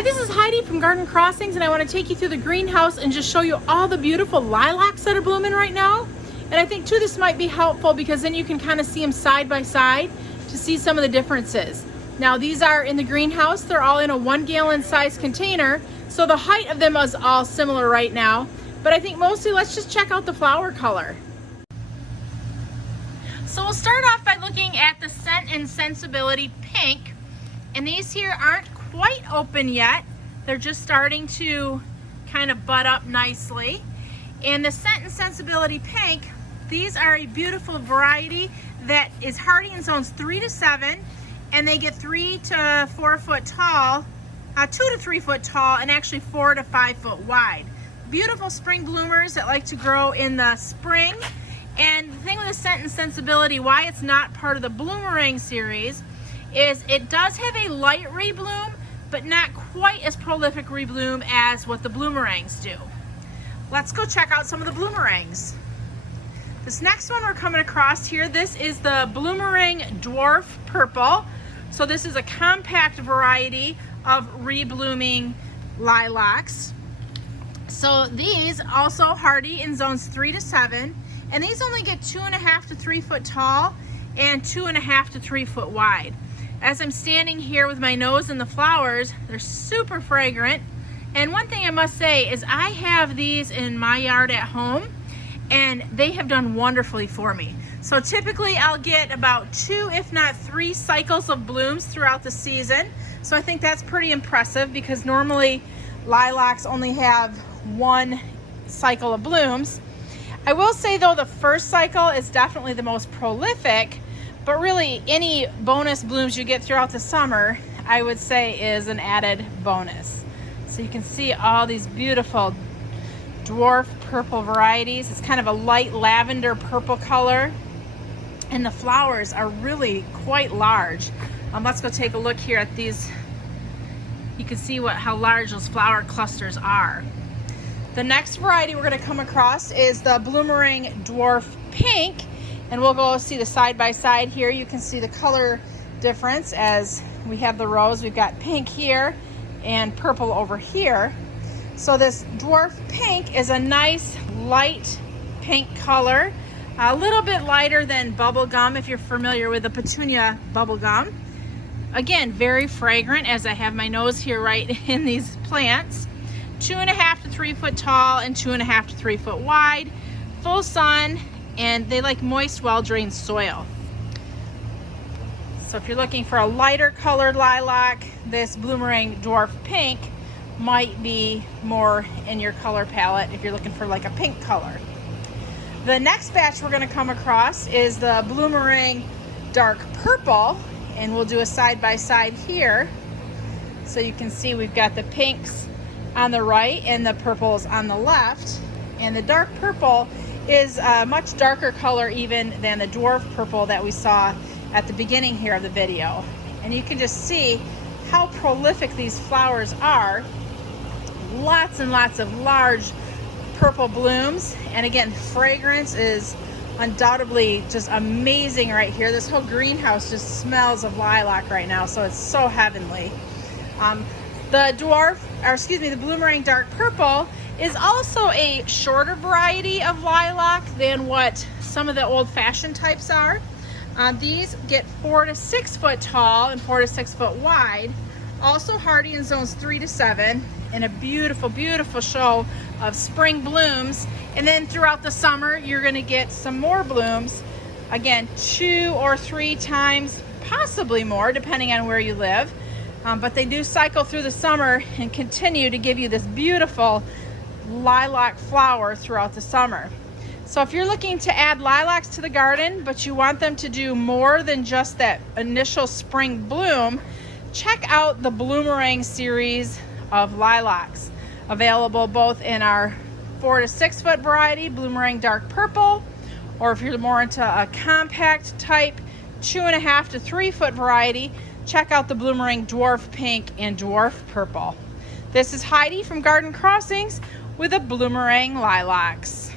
Hi, this is Heidi from Garden Crossings, and I want to take you through the greenhouse and just show you all the beautiful lilacs that are blooming right now. And I think too this might be helpful because then you can kind of see them side by side to see some of the differences. Now these are in the greenhouse. They're all in a 1 gallon size container, so the height of them is all similar right now. But I think mostly let's just check out the flower color. So we'll start off by looking at the Scent and Sensibility Pink. And these here aren't quite open yet. They're just starting to kind of bud up nicely. And the Scent and Sensibility Pink, these are a beautiful variety that is hardy in zones 3 to 7, and they get 3 to 4 foot tall, 2 to 3 foot tall, and actually 4 to 5 foot wide. Beautiful spring bloomers that like to grow in the spring. And the thing with the Scent and Sensibility, why it's not part of the Bloomerang series, is it does have a light rebloom, but not quite as prolific rebloom as what the Bloomerangs do. Let's go check out some of the Bloomerangs. This next one we're coming across here, this is the Bloomerang Dwarf Purple. So this is a compact variety of reblooming lilacs. So these also hardy in zones 3 to 7, and these only get 2.5 to 3 foot tall and 2.5 to 3 foot wide. As I'm standing here with my nose in the flowers, they're super fragrant. And one thing I must say is I have these in my yard at home, and they have done wonderfully for me. So typically I'll get about 2, if not 3 cycles of blooms throughout the season. So I think that's pretty impressive because normally lilacs only have 1 cycle of blooms. I will say though, the first cycle is definitely the most prolific, but really any bonus blooms you get throughout the summer, I would say is an added bonus. So you can see all these beautiful dwarf purple varieties. It's kind of a light lavender purple color, and the flowers are really quite large. Let's go take a look here at these. You can see how large those flower clusters are. The next variety we're going to come across is the Bloomerang Dwarf Pink, and we'll go see the side by side here. You can see the color difference as we have the rows. We've got pink here and purple over here. So this Dwarf Pink is a nice light pink color, a little bit lighter than bubblegum if you're familiar with the petunia bubblegum. Again, very fragrant as I have my nose here right in these plants. 2.5 to 3 foot tall and 2.5 to 3 foot wide, full sun, and they like moist, well-drained soil. So if you're looking for a lighter colored lilac, this Bloomerang Dwarf Pink might be more in your color palette if you're looking for like a pink color. The next batch we're going to come across is the Bloomerang Dark Purple, and we'll do a side by side here. So you can see we've got the pinks on the right and the purples on the left, and the dark purple is a much darker color even than the dwarf purple that we saw at the beginning here of the video. And you can just see how prolific these flowers are. Lots and lots of large purple blooms, and again, fragrance is undoubtedly just amazing right here. This whole greenhouse just smells of lilac right now, so it's so heavenly. The Bloomerang Dark Purple is also a shorter variety of lilac than what some of the old-fashioned types are. These get 4 to 6 foot tall and 4 to 6 foot wide. Also hardy in zones 3 to 7, and a beautiful, beautiful show of spring blooms. And then throughout the summer, you're gonna get some more blooms. Again, 2 or 3 times, possibly more, depending on where you live. But they do cycle through the summer and continue to give you this beautiful lilac flower throughout the summer. So if you're looking to add lilacs to the garden, but you want them to do more than just that initial spring bloom, check out the Bloomerang series of lilacs, available both in our 4 to 6 foot variety, Bloomerang Dark Purple, or if you're more into a compact type, 2.5 to 3 foot variety, check out the Bloomerang Dwarf Pink and Dwarf Purple. This is Heidi from Garden Crossings with the Bloomerang Lilacs.